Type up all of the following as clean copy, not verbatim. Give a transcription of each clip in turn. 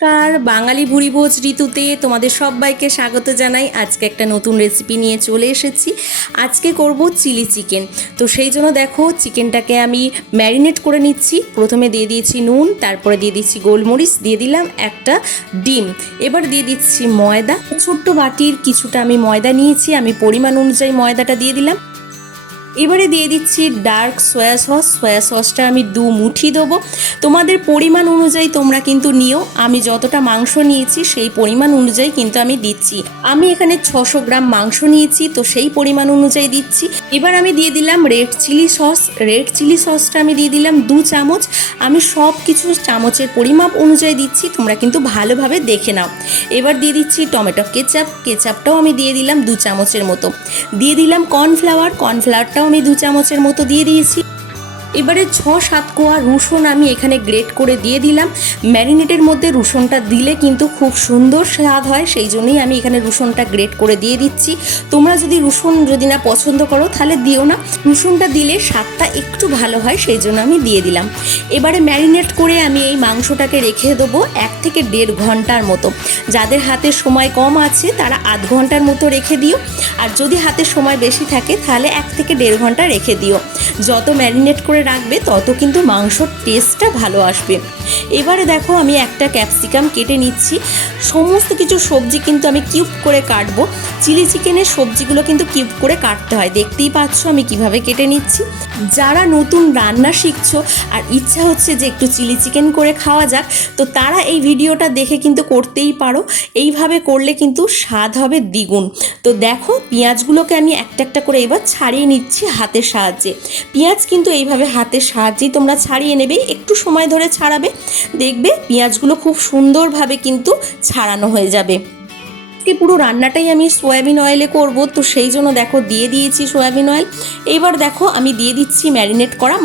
নমস্কার, বাঙালি ভুরিভোজ ঋতুতে তোমাদের সবাইকে স্বাগত জানাই। আজকে একটা নতুন রেসিপি নিয়ে চলে এসেছি। আজকে করব চিলি চিকেন। তো সেই জন্য দেখো চিকেনটাকে আমি ম্যারিনেট করে নিচ্ছি। প্রথমে দিয়ে দিয়েছি নুন, তারপরে দিয়ে দিচ্ছি গোলমরিচ, দিয়ে দিলাম একটা ডিম, এবার দিয়ে দিচ্ছি ময়দা। ছোট্ট বাটির কিছুটা আমি ময়দা নিয়েছি, আমি পরিমাণ অনুযায়ী ময়দাটা দিয়ে দিলাম। এবারে দিয়ে দিচ্ছি ডার্ক সয়া সস। সয়া সসটা আমি 2 মুঠি দেবো। তোমাদের পরিমাণ অনুযায়ী তোমরা কিন্তু নিও। আমি যতটা মাংস নিয়েছি সেই পরিমাণ অনুযায়ী কিন্তু আমি দিচ্ছি। আমি এখানে 600 গ্রাম মাংস নিয়েছি, তো সেই পরিমাণ অনুযায়ী দিচ্ছি। এবার আমি দিয়ে দিলাম red chilli sauce. Red chilli সসটা আমি দিয়ে দিলাম 2 চামচ। আমি সব কিছু চামচের পরিমাপ অনুযায়ী দিচ্ছি, তোমরা কিন্তু ভালোভাবে দেখে নাও। এবার দিয়ে দিচ্ছি টমেটো কেচাপ। কেচাপটাও আমি দিয়ে দিলাম 2 চামচের মতো। দিয়ে দিলাম কর্নফ্লাওয়ার। কর্নফ্লাওয়ারটাও আমি 2 চামচের মতো দিয়ে দিয়েছি। এবারে 6-7 কোয়া রসুন আমি এখানে গ্রেট করে দিয়ে দিলাম। ম্যারিনেটের মধ্যে রসুনটা দিলে কিন্তু খুব সুন্দর স্বাদ হয়, সেই জন্যই আমি এখানে রসুনটা গ্রেট করে দিয়ে দিচ্ছি। তোমরা যদি রসুন না পছন্দ করো তাহলে দিও না, রসুনটা দিলে স্বাদটা একটু ভালো হয়, সেই জন্য আমি দিয়ে দিলাম। এবারে ম্যারিনেট করে আমি এই মাংসটাকে রেখে দেবো 1 থেকে 1.5 ঘন্টার মতো। যাদের হাতে সময় কম আছে তারা আধ ঘন্টার মতো রেখে দিও, আর যদি হাতে সময় বেশি থাকে তাহলে 1 থেকে 1.5 ঘন্টা রেখে দিও। যত ম্যারিনেট করে রাখবে তত কিন্তু মাংসর টেস্টটা ভালো আসবে। এবারে দেখো আমি একটা ক্যাপসিকাম কেটে নিচ্ছি। সমস্ত কিছু সবজি কিন্তু আমি কিউব করে কাটবো। চিলি চিকেনের সবজিগুলো কিন্তু কিউব করে কাটতে হয়, দেখতেই পাচ্ছ আমি কিভাবে কেটে নিচ্ছি। যারা নতুন রান্না শিখছো আর ইচ্ছা হচ্ছে যে একটু চিলি চিকেন করে খাওয়া যাক, তো তারা এই ভিডিওটা দেখে কিন্তু করতেই পারো। এইভাবে করলে কিন্তু স্বাদ হবে দ্বিগুণ। তো দেখো পেঁয়াজগুলোকে আমি একটা একটা করে এবার ছাড়িয়ে নিচ্ছি হাতের সাহায্যে। পেঁয়াজ কিন্তু এইভাবে হাতের সাহায্যেই তোমরা ছাড়িয়ে নেবে, একটু সময় ধরে ছাড়াবে, দেখবে পেঁয়াজগুলো খুব সুন্দরভাবে কিন্তু ছাড়ানো হয়ে যাবে। পুরো রান্নাটাই আমি সয়াবিন অয়েলে করব, তো সেই জন্য দেখো দিয়ে দিয়েছি সয়াবিন অয়েল। এবার দেখো আমি দিয়ে দিচ্ছি ম্যারিনেট করা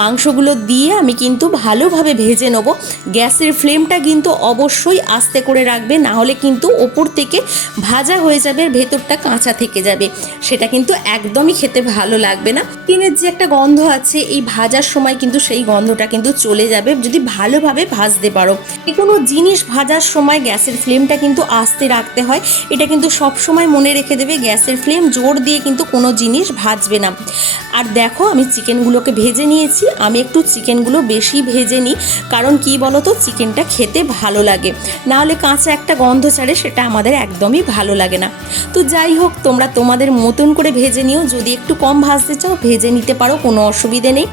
মাংসগুলো দিয়ে আমি কিন্তু ভালোভাবে ভেজে নেব। গ্যাসের ফ্লেমটা কিন্তু অবশ্যই আস্তে করে রাখবে, না হলে কিন্তু ওপর থেকে ভাজা হয়ে যাবে আর ভেতরটা কাঁচা থেকে যাবে, সেটা কিন্তু একদমই খেতে ভালো লাগবে না। চিকেনের যে একটা গন্ধ আছে এই ভাজার সময় কিন্তু সেই গন্ধটা কিন্তু চলে যাবে যদি ভালোভাবে ভাজতে পারো। যে কোনো জিনিস ভাজার সময় গ্যাসের ফ্লেমটা কিন্তু আস্তে রাখতে হয়, এটা কিন্তু সব সময় মনে রেখে দেবে। গ্যাসের ফ্লেম জোর দিয়ে কিন্তু কোনো জিনিস ভাজবে না। আর দেখো আমি চিকেনগুলোকে ভেজে নিয়েছি। আমি একটু চিকেনগুলো বেশি ভেজে নিই, কারণ কি বলো তো, চিকেনটা খেতে ভালো লাগে, নাহলে কাঁচা একটা গন্ধ ছাড়ে, সেটা আমাদের একদমই ভালো লাগে না। তো যাই হোক, তোমরা তোমাদের মতন করে ভেজে নিও। যদি একটু কম ভাজতে চাও ভেজে নিতে পারো, কোনো অসুবিধে নেই।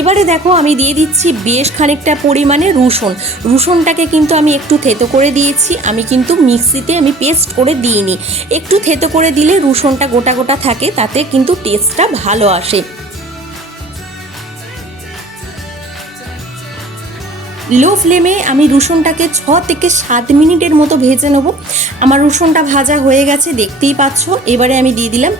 এবারে দেখো আমি দিয়ে দিচ্ছি বেশ খানিকটা পরিমাণে রসুনটাকে কিন্তু আমি একটু থেতো করে দিয়েছি। আমি কিন্তু মিক্সিতে আমি পেস্ট করে দিইনি, একটু থেতো করে দিলে রসুনটা গোটা গোটা থাকে, তাতে কিন্তু টেস্টটা ভালো আসে। লো ফ্লেমে আমি রসুনটাকে 6 থেকে 7 মিনিটের মতো ভেজে নেব। আমার রসুনটা ভাজা হয়ে গেছে, দেখতেই পাচ্ছ। এবারে আমি দিয়ে দিলাম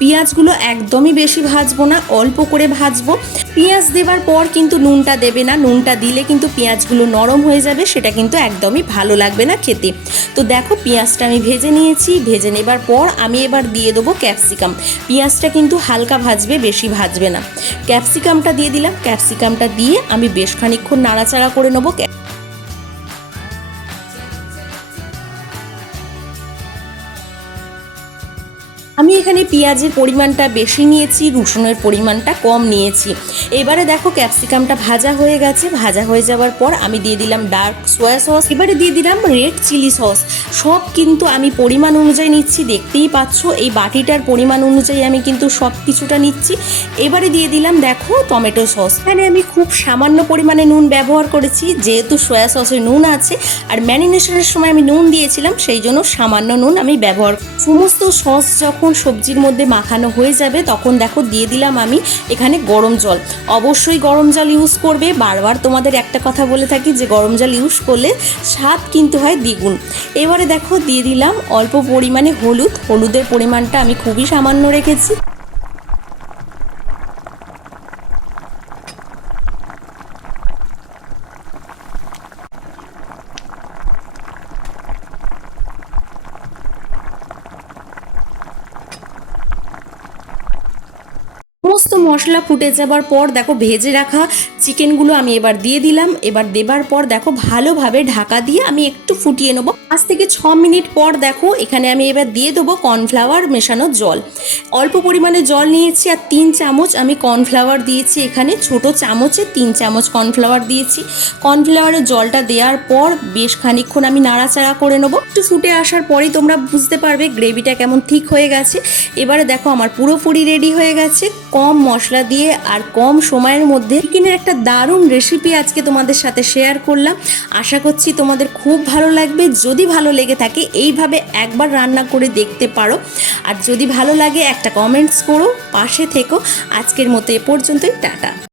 পেঁয়াজগুলো একদমই বেশি ভাজবো না, অল্প করে ভাজবো। পেঁয়াজ দেওয়ার পর কিন্তু নুনটা দেবে না, নুনটা দিলে কিন্তু পেঁয়াজগুলো নরম হয়ে যাবে, সেটা কিন্তু একদমই ভালো লাগবে না খেতে। তো দেখো পেঁয়াজটা আমি ভেজে নিয়েছি। ভেজে নেবার পর আমি এবার দিয়ে দেবো ক্যাপসিকাম। পেঁয়াজটা কিন্তু হালকা ভাজবে, বেশি ভাজবে না। ক্যাপসিকামটা দিয়ে দিলাম। ক্যাপসিকামটা দিয়ে আমি বেশ খানিকক্ষণ নাড়াচাড়া করে নেবো। আমি এখানে পেঁয়াজের পরিমাণটা বেশি নিয়েছি, রসুনের পরিমাণটা কম নিয়েছি। এবারে দেখো ক্যাপসিকামটা ভাজা হয়ে গেছে। ভাজা হয়ে যাওয়ার পর আমি দিয়ে দিলাম ডার্ক সয়া সস, এবারে দিয়ে দিলাম রেড চিলি সস। সব কিন্তু আমি পরিমাণ অনুযায়ী নিচ্ছি, দেখতেই পাচ্ছ এই বাটিটার পরিমাণ অনুযায়ী আমি কিন্তু সব কিছুটা নিচ্ছি। এবারে দিয়ে দিলাম দেখো টমেটো সস। এখানে আমি খুব সামান্য পরিমাণে নুন ব্যবহার করেছি, যেহেতু সয়া সসে নুন আছে আর ম্যারিনেশনের সময় আমি নুন দিয়েছিলাম, সেই জন্য সামান্য নুন আমি ব্যবহার। সমস্ত সস যখন সবজির মধ্যে মাখানো হয়ে যাবে তখন দেখো দিয়ে দিলাম আমি এখানে গরম জল। অবশ্যই গরম জল ইউজ করবে। বারবার তোমাদের একটা কথা বলে থাকি যে গরম জল ইউজ করলে স্বাদ কিন্তু হয় দ্বিগুণ। এবারে দেখো দিয়ে দিলাম অল্প পরিমাণে হলুদের পরিমাণটা আমি খুবই সামান্য রেখেছি। সমস্ত মশলা ফুটে যাবার পর দেখো ভেজে রাখা চিকেনগুলো আমি এবার দিয়ে দিলাম। এবার দেবার পর দেখো ভালোভাবে ঢাকা দিয়ে আমি একটু ফুটিয়ে নেবো। 5 থেকে 6 মিনিট পর দেখো এখানে আমি এবার দিয়ে দেবো কর্নফ্লাওয়ার মেশানো জল। অল্প পরিমাণে জল নিয়েছি আর 3 চামচ আমি কর্নফ্লাওয়ার দিয়েছি। এখানে ছোট চামচে 3 চামচ কর্নফ্লাওয়ার দিয়েছি। কর্নফ্লাওয়ারের জলটা দেওয়ার পর বেশ খানিকক্ষণ আমি নাড়াচাড়া করে নেবো। একটু ফুটে আসার পরেই তোমরা বুঝতে পারবে গ্রেভিটা কেমন ঠিক হয়ে গেছে। এবারে দেখো আমার পুরোপুরি রেডি হয়ে গেছে। কম মশলা দিয়ে আর কম সময়ের মধ্যে চিকেনের একটা দারুণ রেসিপি আজকে তোমাদের সাথে শেয়ার করলাম। আশা করছি তোমাদের খুব ভালো লাগবে। যদি ভালো লেগে থাকে এইভাবে একবার রান্না করে দেখতে পারো। আর যদি ভালো লাগে একটা কমেন্টস করো, পাশে থেকো। আজকের মতো এ পর্যন্তই, টাটা।